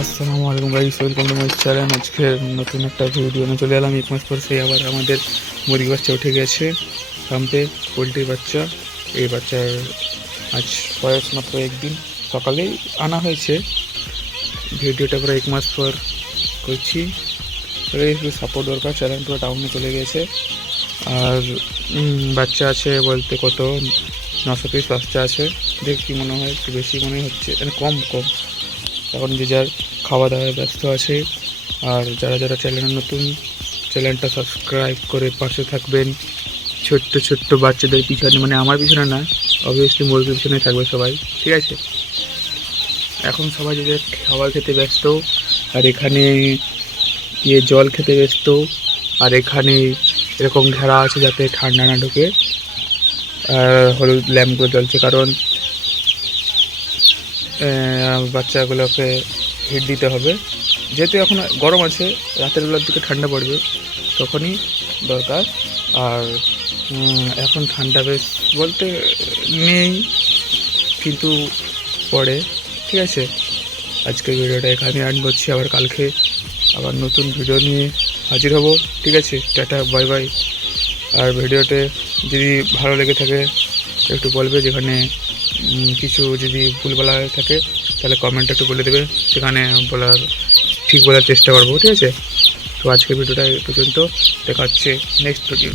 আসসালামু আলাইকুম guys, welcome to my channel. আজকে নতুন একটা ভিডিও নিয়ে চলে এলাম। 1 মাস পর সেই আবার আমাদের মুরগি বাচ্চা উঠে গেছে পাম্পে, পোলট্রির বাচ্চা। এই বাচ্চার আজ বয়স মাত্র 1 দিন, সকালেই আনা হয়েছে। ভিডিওটা পুরো 1 মাস পর করছি। একটু সাপোর্ট দরকার, চ্যানেল পুরো ডাউনে চলে গেছে। আর বাচ্চা আছে বলতে কত 900 পিস বাচ্চা আছে। দেখি মনে হয় একটু বেশি মনে হচ্ছে, কম এখন যে যার খাওয়া দাওয়ায় ব্যস্ত আছে। আর যারা যারা চ্যানেল নতুন, চ্যানেলটা সাবস্ক্রাইব করে পাশে থাকবেন। ছোট্ট ছোট্ট বাচ্চাদের পিছনে, মানে আমার পিছনে না, অবভিয়াসলি মুরগির পিছনে থাকবে সবাই, ঠিক আছে? এখন সবাই যে যার খাবার খেতে ব্যস্ত, আর এখানে জল খেতে ব্যস্ত। আর এখানে এরকম ঘেরা আছে যাতে ঠান্ডা না ঢোকে। হলুদ ল্যাম্পগুলো জ্বলছে, কারণ বাচ্চাগুলোকে হিট দিতে হবে। যেহেতু এখন গরম আছে, রাতের বেলার দিকে ঠান্ডা পড়বে, তখনই দরকার। আর এখন ঠান্ডা বেশ বলতে নেই, কিন্তু পড়ে, ঠিক আছে? আজকে ভিডিওটা এখানে এন্ড করছি। আবার কালকে আবার নতুন ভিডিও নিয়ে হাজির হব, ঠিক আছে? Tata, bye bye. আর ভিডিওতে যদি ভালো লেগে থাকে একটু বলবে, যেখানে কিছু যদি ভুল বলা হয়ে থাকে তাহলে কমেন্টে একটু বলে দেবে, সেখানে ঠিক বলার চেষ্টা করবো, ঠিক আছে? তো আজকের ভিডিওটা এই পর্যন্ত, দেখা হচ্ছে নেক্সট ভিডিও।